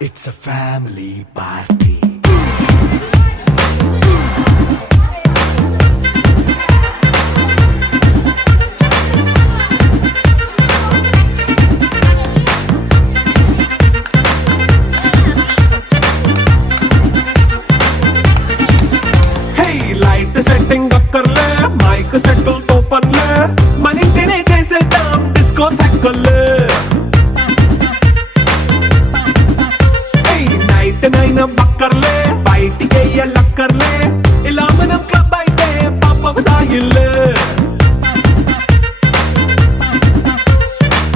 It's a family party. Hey, light setting akkarle, mic settle to panle, manintine chesedam disco thakkale. నైనా బక్కర్లే బయటికి లక్కర్లే ఇలా మనం club అయితే పాపదాయిల్లే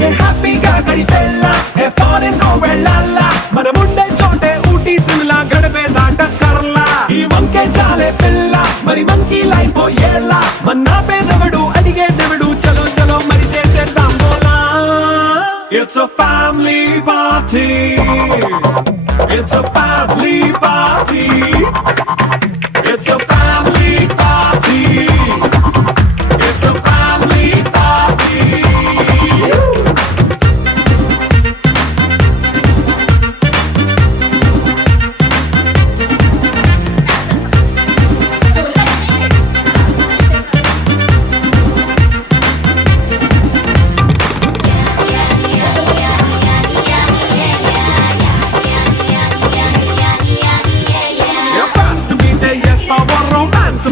ఏ హ్యాపీగా గడిపెళ్ళ ఏ ఫారెన్ నో వెళ్ళాల మనముండే చోటే ఊటీ సిమ్లా గడిపే దాటక్కర్లా ఈ వంకే చాలే పిల్ల మరి మంకీ లైఫ్ ఏళ్ళ మన్నా పేదవడు అడిగే దేవుడు చలో చలో మరి చేసేద్దాం బోలా It's a family party. It's a family party. It's a family party. It's a family party.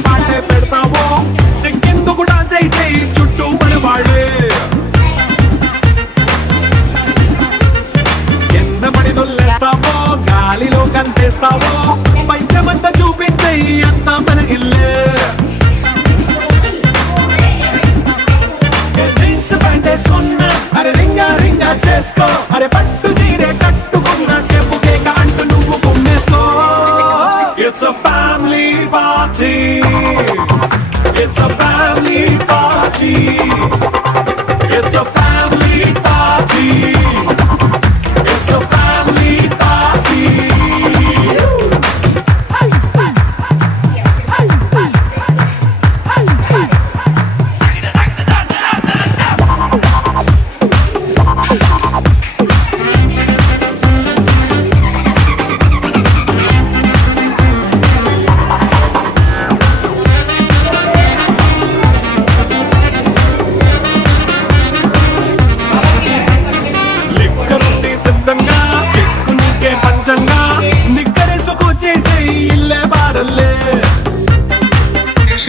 పాటే పెడతావో సిక్కెందుకు డాన్స్ అయితే చుట్టూ పడవాడే ఎన్న పడి దొల్లేస్తావో గాలిలో కంటేస్తావో పైద్యమంతా చూపించే అంతా మన ఇల్లే జీన్స్ ప్యాంటే సొన్న అరే రింగా రింగా చేసుకో అరే పట్టు చీరే కట్టుకున్న చెప్పుకే కాంటు నువ్వు కుమ్మేసుకో It's a family party. It's a family party. It's a family party. It's a family party.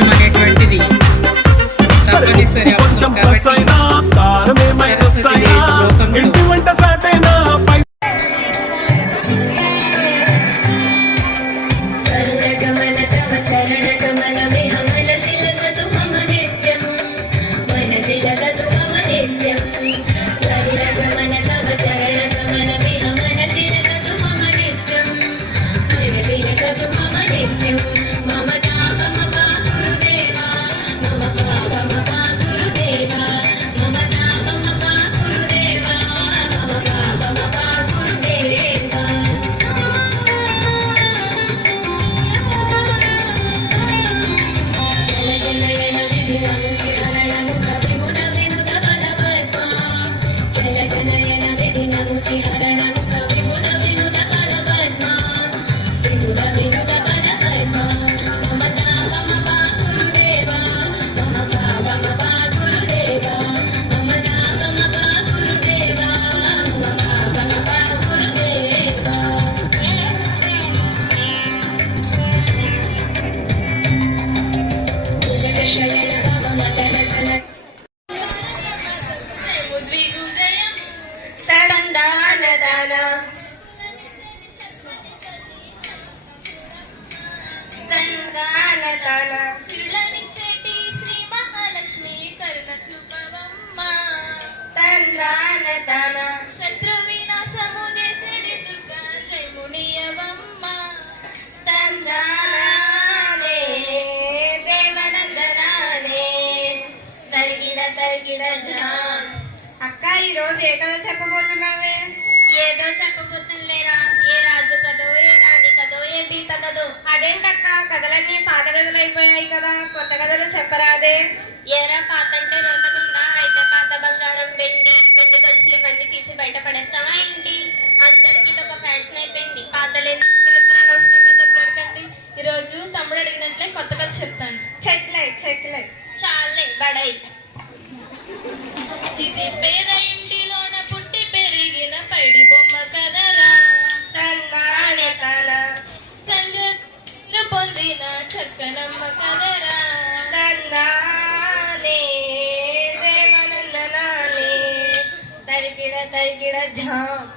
అనేటువంటిది తప్పనిసరి అవసరం కాబట్టి సరస్వతి శ్లోకంతో శ్రీ మహాలక్ష్మి కరుణ చూపవమ్మ తందాన శత్రు వినాశము చేసేడి దుర్గా జయమునియవమ్మ తందానే దేవనందనానే తరిగిడ అక్క ఈరోజు ఏ కథ చెప్పబోతున్నావే? ఏదో చెప్పబోతులేరా ఏ రాజు కదా, కొత్త కథలు చెప్పరాదే. ఏరా పాత అంటే రోతగుందా? అయితే పాత బంగారం, వెండి గొలుసులు ఇవన్నీ తీసి బయట పడేస్తావా ఏంటి? అందరికి ఇది ఒక ఫ్యాషన్ అయిపోయింది. పాతలేదు దగ్గరకండి. ఈరోజు తమ్ముడు అడిగినట్లే కొత్త కథ చెప్తాను. చెట్లై చాలే బడాయి. ఇది పేద ఇంటిలోన పుట్టి పెరిగిన పైడి బొమ్మ కదరా. తన్నానే తన సంజరు పొందిన చక్కనమ్మ కదరా. తన్నానే దేవనందనానే తరికిడ ఝామ్.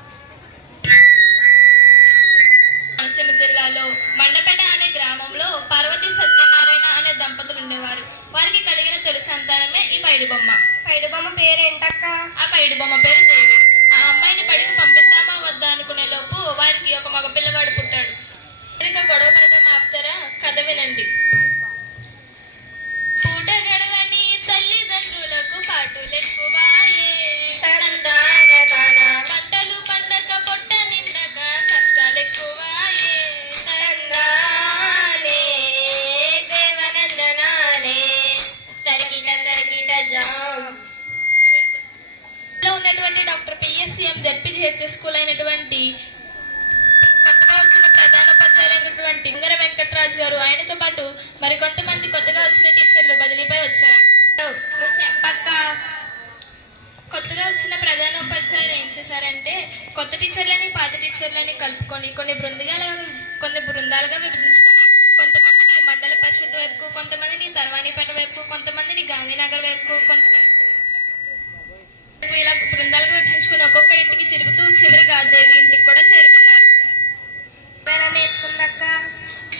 కోనసీమ జిల్లాలో మండపేట అనే గ్రామంలో పార్వతి సత్యనారాయణ అనే దంపతులు ఉండేవారు. వారికి కలిగిన తొలి సంతానమే ఈ పైడి బొమ్మ. పైడి బొమ్మ పేరేంటక్క? ఆ పైడి బొమ్మ పేరు దేవి. ఆ అమ్మాయిని బడికి పంపిద్దామా వద్దా అనుకునే లోపు వారికి ఒక మగ పిల్లవాడు పుట్టాడు. ఇక గొడవ పడటం ఆపుతారా? కథ వినండి. పూట గడవని తల్లిదండ్రులకు పాటులెక్కువాయే. పంటలు పండక పొట్ట నిండక కష్టాలెక్కువాయే. తన్నానే దేవనందనానే తరికిట ఝామ్. లో ఉన్నటువంటి డాక్టర్ పిఎస్సిఎం జడ్పీహెచ్ఎస్ స్కూల్ అయినటువంటి కొత్తగా వచ్చిన ప్రధానోపాధ్యాయులైనటువంటి ఇంగర వెంకటరాజు గారు, ఆయనతో పాటు మరికొంతమంది కొత్తగా వచ్చిన టీచర్లు బదిలీపై వచ్చారు. నువ్వు చెప్పక్క. కొత్తగా వచ్చిన ప్రధానోపాధ్యాయులు ఏం చేశారంటే కొత్త టీచర్లని పాత టీచర్లని కలుపుకొని కొన్ని బృందాలుగా విభజించుకొని కొంతమందిని మండల పరిషత్ వైపు, కొంతమందిని తర్వాణిపేట వైపు, కొంతమందిని గాంధీనగర్ వైపు, కొంతమంది ఇలా బృందాలుగా విభజించుకుని ఒక్కొక్క ఇంటికి తిరుగుతూ చివరిగా దేవి ఇంటికి కూడా చేరుకున్నారు. ఎలా నేర్చుకుందక్క?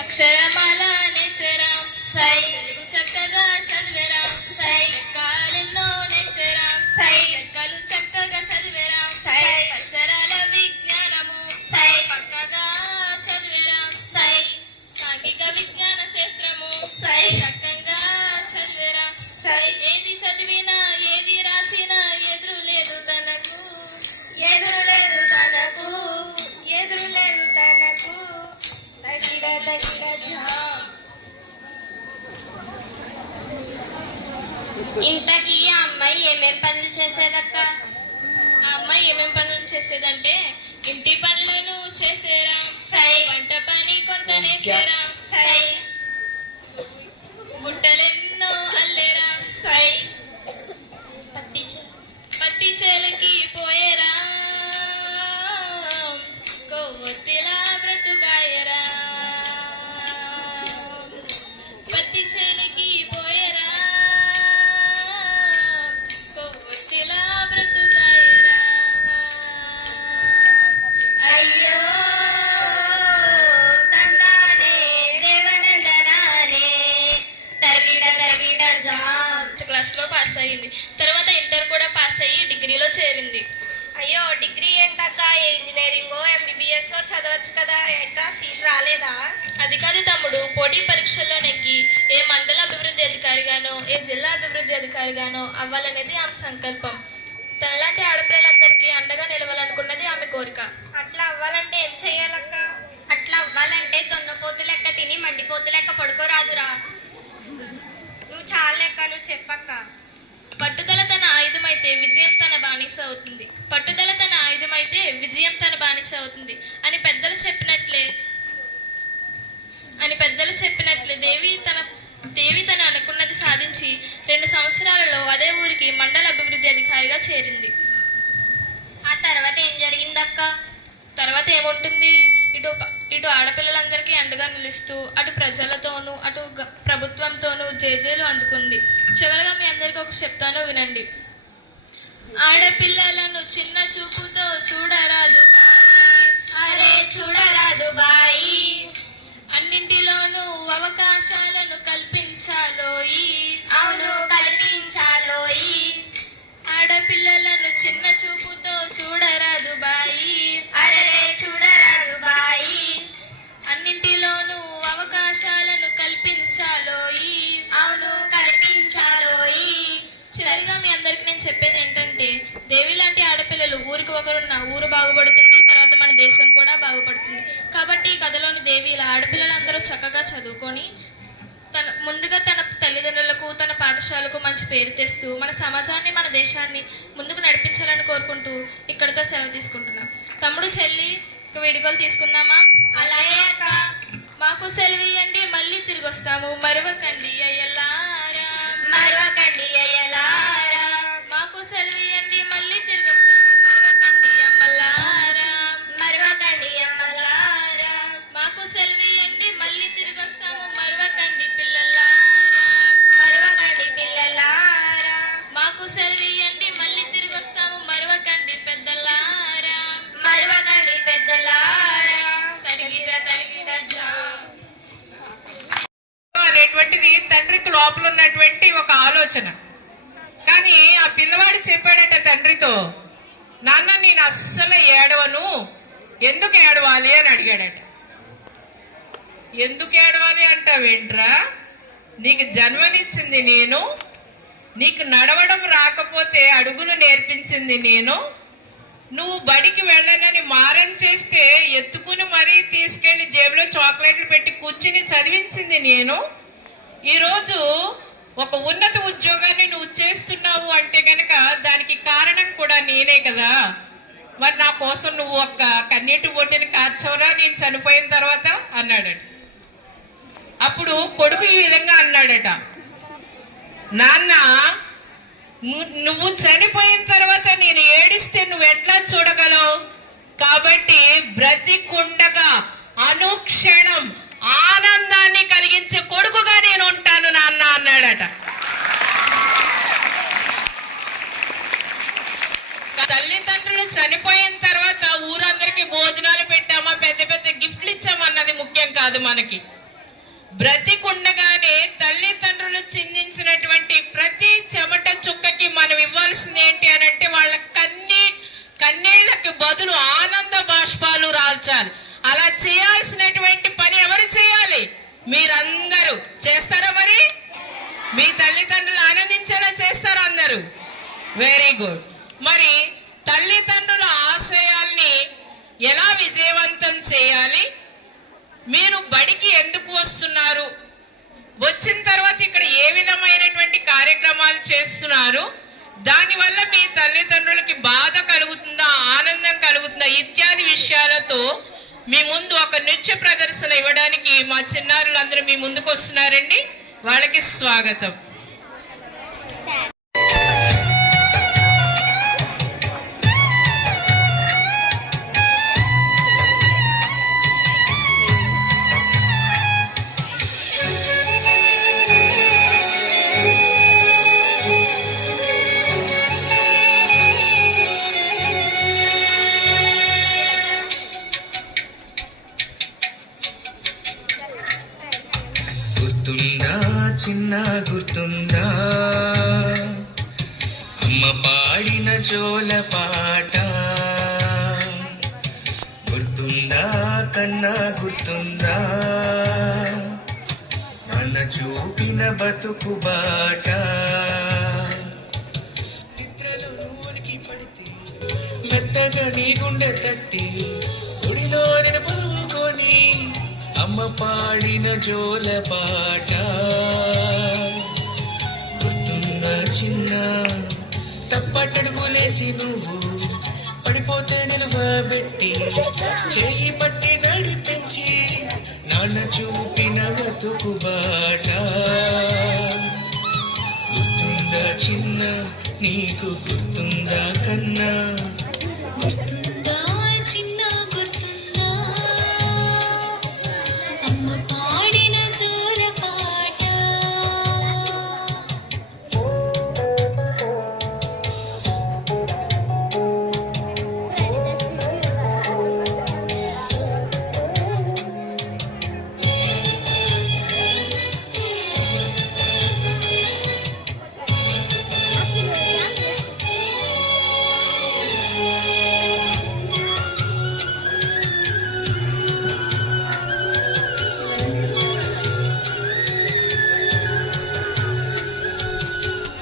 అక్షరమాల నేర్చరాం సై, తెలుగు చక్కగా చదివేరాం సై, లెక్కలెన్నో నేర్చరాం సై, లెక్కలు చక్కగా చదివేరాం సై, పరిసరాల విజ్ఞానము సై, పక్కగా చదివేరాం సై, సాంఘిక విజ్ఞాన శాస్త్రము సై, చక్కగా చదివేరాం సై, ఏది చదివినా ఏది రాసినా ఎదురు లేదు తనకు. తగిడ ఝామ్. ఇంతకీ ఆ అమ్మాయి ఏమేం పనులు చేసేదక్క? ఆ అమ్మాయి ఏమేం పనులు చేసేదంటే ఇంటి పనులను చేసేరా సై, వంట పని కొంత నేర్చేరా సై, గుట్టలెన్నో అల్లేరా సై, పత్తి చేలకి పోయేరా, కొవ్వొత్తిలా బ్రతుకాయరా. పత్తి చేలకి పోయేరా, కొవ్వొత్తిలా బ్రతుకాయరా. అయ్యో తందానే దేవనందనానే తరికిట ఝామ్. క్లాస్లో పాస్ అయ్యింది. తర్వాత ఇంటర్ కూడా పాస్ అయ్యి డిగ్రీలో చేరింది. అయ్యో డిగ్రీ ఏంటక్క? ఇంజనీరింగో ఎంబీబీఎస్ చదవచ్చు కదా, ఇంకా సీట్ రాలేదా? అది కాదు తమ్ముడు, పోటీ పరీక్షల్లో నెగ్గి ఏ మండల అభివృద్ధి అధికారిగానో ఏ జిల్లా అభివృద్ధి అధికారిగానో అవ్వాలనేది ఆమె సంకల్పం. తనలాంటి ఆడపిల్లలందరికీ అండగా నిలవాలనుకున్నది ఆమె కోరిక. అట్లా అవ్వాలంటే ఏం చెయ్యాలక్క? అట్లా అవ్వాలంటే దొన్నపోతు లెక్క తిని మండిపోతు లెక్క పడుకోరాదురా. నువ్వు చాలా లెక్క, నువ్వు చెప్పక్క. పట్టుదల తన ఆయుధమైతే విజయం తన బానిస అవుతుంది. పట్టుదల తన ఆయుధమైతే విజయం తన బానిస అవుతుంది అని పెద్దలు చెప్పినట్లే దేవి తన అనుకున్నది సాధించి 2 సంవత్సరాలలో అదే ఊరికి మండల అభివృద్ధి అధికారిగా చేరింది. ఆ తర్వాత ఏం జరిగిందక్క? తర్వాత ఏముంటుంది, ఇటు ఆడపిల్లలందరికీ అండగా నిలుస్తూ అటు ప్రజలతోనూ అటు ప్రభుత్వంతోనూ జేజేలు అందుకుంది. చివరగా మీ అందరికీ ఒక చెప్తాను వినండి. ఆడపిల్లలను చిన్న చూపుతో చూడరాదు అరే చూడరాదు బాయి, అన్నింటిలోనూ అవకాశాలను కల్పించాలోయి. అవును కల్పించాలోయి. ఆడపిల్లలను చిన్న చూపుతో చూడరాదు బాయి, అరే చూడరాదు బాయి, అన్నింటిలోనూ అవకాశాలను కల్పించాలోయి. అవును కల్పించాలోయి. చివరిగా మీ అందరికి నేను చెప్పేది ఏంటంటే దేవి లాంటి ఆడపిల్లలు ఊరికి ఒకరున్న ఊరు బాగుపడుతుంది, తర్వాత మన దేశం కూడా బాగుపడుతుంది. కాబట్టి ఈ కథలోని దేవి ఇలా ఆడపిల్లలందరూ చక్కగా చదువుకొని ముందుగా తన తల్లిదండ్రులకు తన పాఠశాలకు మంచి పేరు తెస్తూ మన సమాజాన్ని మన దేశాన్ని ముందుకు నడిపించాలని కోరుకుంటూ ఇక్కడితో సెలవు తీసుకుంటున్నాం. తమ్ముడు చెల్లి వీడుకోలు తీసుకుందామా? అలాగే అక్క. మాకు సెలవు ఇవ్వండి, మళ్ళీ తిరిగి వస్తాము. మరవకండి అయ్యలారా, మరవకండి అయ్యలారా. మాకు సెలవు ఇవ్వండి, మళ్ళీ తిరిగి వస్తాము. మరవకండి అమ్మలారా, మరవకండి అమ్మలారా. మాకు సెలవు ఇవ్వండి, మళ్ళీ తిరిగి వస్తాము. మరవకండి పిల్లలారా, మరవకండి పిల్లలారా. మాకు సెలవు ఇవ్వండి, మళ్ళీ తిరిగి వస్తాము. మరవకండి పెద్దలారా, మరవకండి పెద్దలారా. తరిగిట తరిగిట జా. అనేటువంటిది తండ్రికి లోపల ఉన్నటువంటి ఒక ఆలోచన. కానీ ఆ పిల్లవాడు చెప్పాడట తండ్రితో, నాన్న నేను అస్సలు ఏడవను, ఎందుకు ఏడవాలి అని అడిగాడట. ఎందుకు ఏడవాలి అంటావేంట్రా, నీకు జన్మనిచ్చింది నేను, నీకు నడవడం రాకపోతే అడుగులు నేర్పించింది నేను, నువ్వు బడికి వెళ్ళనని మారం చేస్తే ఎత్తుకుని మరీ తీసుకెళ్లి జేబులో చాక్లెట్లు పెట్టి కూర్చుని చదివించింది నేను. ఈరోజు ఒక ఉన్నత ఉద్యోగాన్ని నువ్వు చేస్తున్నావు అంటే కనుక దానికి కారణం కూడా నేనే కదా. మరి నా కోసం నువ్వు ఒక్క కన్నీటి బొట్టిని కార్చవరా నేను చనిపోయిన తర్వాత అన్నాడట. అప్పుడు కొడుకు ఈ విధంగా అన్నాడట, నాన్న నువ్వు చనిపోయిన తర్వాత నేను ఏడిస్తే నువ్వు ఎట్లా చూడగలవు, కాబట్టి బ్రతికుండగా అనుక్షణం ఆనందాన్ని కలిగించే కొడుకుగా నేను ఉంటాను నాన్న అన్నాడట. తల్లిదండ్రులు చనిపోయిన తర్వాత ఊరందరికీ భోజనాలు పెట్టామా, పెద్ద పెద్ద గిఫ్ట్లు ఇచ్చామన్నది ముఖ్యం కాదు. మనకి బ్రతికుండగానే తల్లిదండ్రులు చిందించినటువంటి ప్రతి చెమట చుక్కకి మనం ఇవ్వాల్సింది ఏంటి అని అంటే వాళ్ళ కన్నీళ్లకి బదులు ఆనంద బాష్పాలు రాల్చాలి. అలా చేయాల్సినటువంటి పని ఎవరు చేయాలి? మీరందరూ చేస్తారా? మరి మీ తల్లిదండ్రులు ఆనందించేలా చేస్తారా అందరూ? Very good. మరి తల్లిదండ్రుల ఆశయాల్ని ఎలా విజయవంతం చేయాలి? మీరు బడికి ఎందుకు వస్తున్నారు, వచ్చిన తర్వాత ఇక్కడ ఏ విధమైనటువంటి కార్యక్రమాలు చేస్తున్నారు, దానివల్ల మీ తల్లిదండ్రులకి బాధ కలుగుతుందా, ఆనందం కలుగుతుందా ఇత్యాది విషయాలతో మీ ముందు ఒక నృత్య ప్రదర్శన ఇవ్వడానికి మా చిన్నారులందరూ మీ ముందుకు వస్తున్నారండి. వాళ్ళకి స్వాగతం. గుర్తుందా చిన్న గుర్తుందా అమ్మ పాడిన జోల పాట, గుర్తుందా కన్నా గుర్తుందా మన చూపిన బతుకు బాట, నిద్రలో నువ్వునికి పడితే మెత్తగా నీ గుండె తట్టి గుడిలో నేను పొదువుకొని అమ్మ పాడిన జోల పాట, గుర్తుందా చిన్న తప్పటడుగులేసి నువ్వు పడిపోతే నిలవబెట్టి చేయి పట్టి నడిపించి నాన్న చూపిన బతుకు బాట, గుర్తుందా చిన్న నీకు గుర్తుందా కన్నా గుర్తుందా చిన్న గుర్తుందా అమ్మ పాడిన జోల పాట.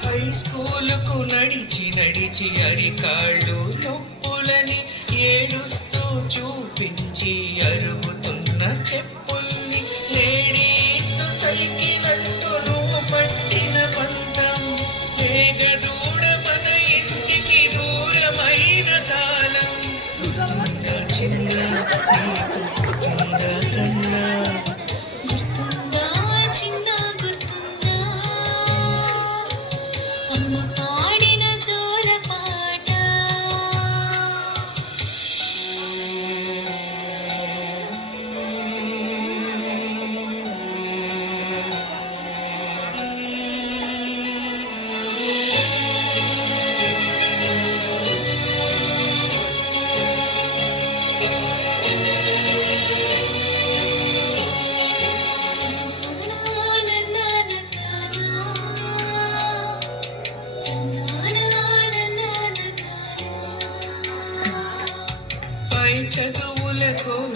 హై స్కూలుకు నడిచి నడిచి అరికాళ్ళు నొప్పులని ఏడుస్తూ చూపించి అరుగుతున్న చెప్పుల్ని లేడీస్ సైకిల్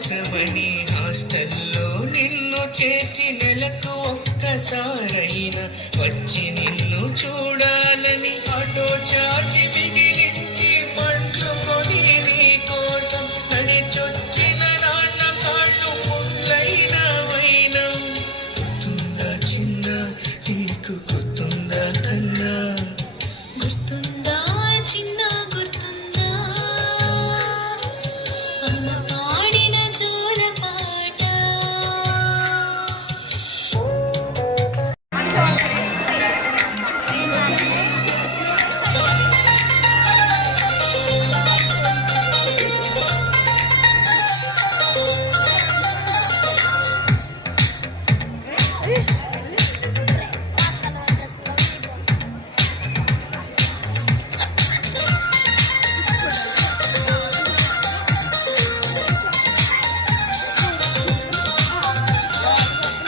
కోసమని హాస్టల్లో నిన్ను చేర్చి నెలకు ఒక్కసారైనా వచ్చి నిన్ను చూడాలని ఆటో చార్జి మిగిలించి పండ్లు కొని నీ కోసం నడిచొచ్చిన నాన్న కాళ్ళు ముళ్ళైన వైనం గుర్తుందా చిన్న నీకు గుర్తుందా కన్నా గుర్తుందా చిన్న గుర్తుందా అమ్మ పాడిన జోల పాట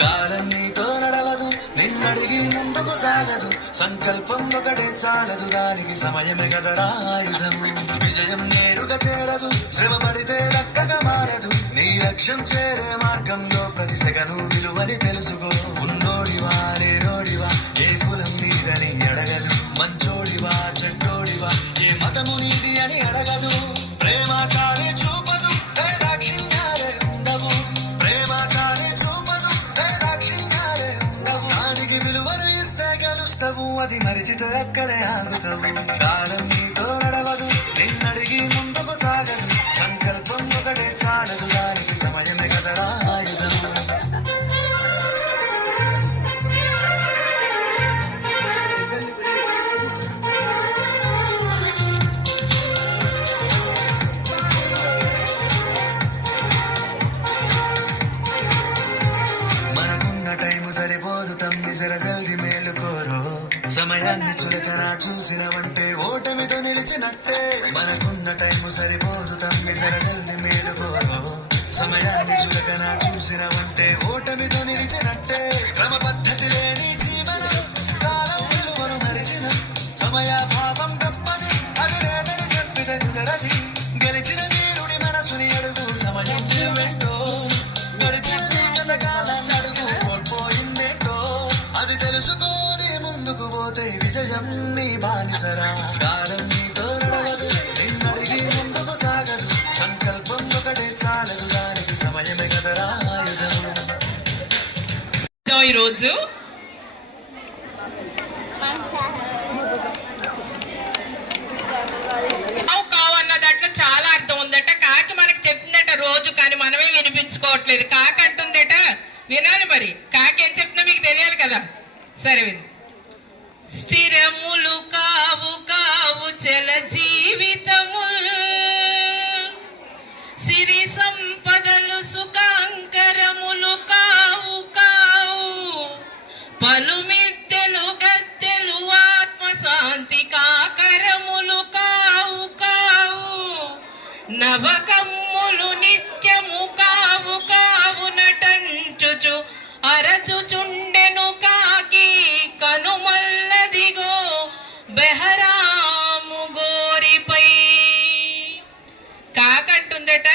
కాలం నీతో నడవదు నిన్నడిగి ముందుకు సాగదు సంకల్పం ఒకటే చాలదు దానికి సమయమే కదరా ఆయుధము విజయం నేరుగా చేరదు శ్రమ పడితే దక్కగా మారదు నీ లక్ష్యం చేరే మార్గంలో ప్రతి సెగను విలువని తెలుసుకో ఉన్నోడివా లేనోడివా ఏ కులం నీదని అడగదు మంచోడివా చెడ్డోడివా ఏ మతము నీది అని అడగదు ప్రేమ చాలే చూపదు దాక్షిణ్యాలే ఉండవు ప్రేమ చాలే చూపదు దాక్షిణ్యాలే ఉండవు దానికి విలువను ఇస్తే గెలుస్తావు అది మరిచితే అక్కడే ఆగుతావు కాలం నీతో నడవదు నిన్నడిగి ముందుకు సాగదు సంకల్పం ఒకటే చాలదు దానికి సమయమే కదరా ఆయుధం మనకున్న టైము సరిపోదు తమ్మి సర జల్ది మేలుకోరో సమయాన్ని చులకన చూసినవంటే ఓటమితో నిలిచినట్టే మనకున్న టైము సరిపోదు తమ్మి సర జల్ది మేలుకోరో సమయాన్ని చులకన చూసినవంటే ఓటమితో నిలిచినట్టే క్రమ పద్ధతి లేని జీవనం కాలం విలువను మరిచిన సమయ భావం తప్పది అది లేదని చెప్పితే కుదరది గెలిచిన వీరుడి మనసుని అడుగు సమయం విలువేంటో గడిచిన గతకాలం అడుగు కోల్పోయిందేంటో అది తెలుసుకోని ముందుకు పోతే విజయం నీ బానిసరా కాలం నీతో నడవదు నిన్నడిగి ముందుకు సాగదు సంకల్పం ఒకటే చాలదు దానికి సమయమే కదరా ఆయుధం ఈరోజు కావు అన్న దాంట్లో చాలా అర్థం ఉందట కాకి మనకి చెప్తుందట రోజు కానీ మనమే వినిపించుకోవట్లేదు కాకి అంటుందట వినాలి మరి కాకి ఏం చెప్తుందో మీకు తెలియాలి కదా సరే విను స్థిరములు కావు కావు చల జీవితముల్ సిరి సంపదలు సుఖాంకరములు కావు కావు పలు మిద్దెలు గద్దెలు ఆత్మశాంతి కాకరములు కావు కావు నవకమ్ములు నిత్యము కావు కావు నటంచుచు అరచుచుండెను కాకి కనుమల్లదిగో బెహరాము గోరిపై కాకంటుందట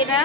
ఇలా